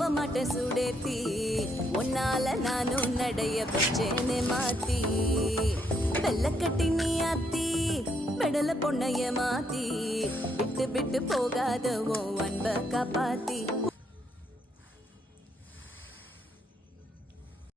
போக மாட்டேன் சுடேத்தி உன்னால நானும் நடைய வச்சேனே மாத்தி வெள்ளக்கட்டி நீ ஆத்தி பெடல பொண்ணைய மாத்தி விட்டு விட்டு போகாத உன் அன்ப காப்பாத்தி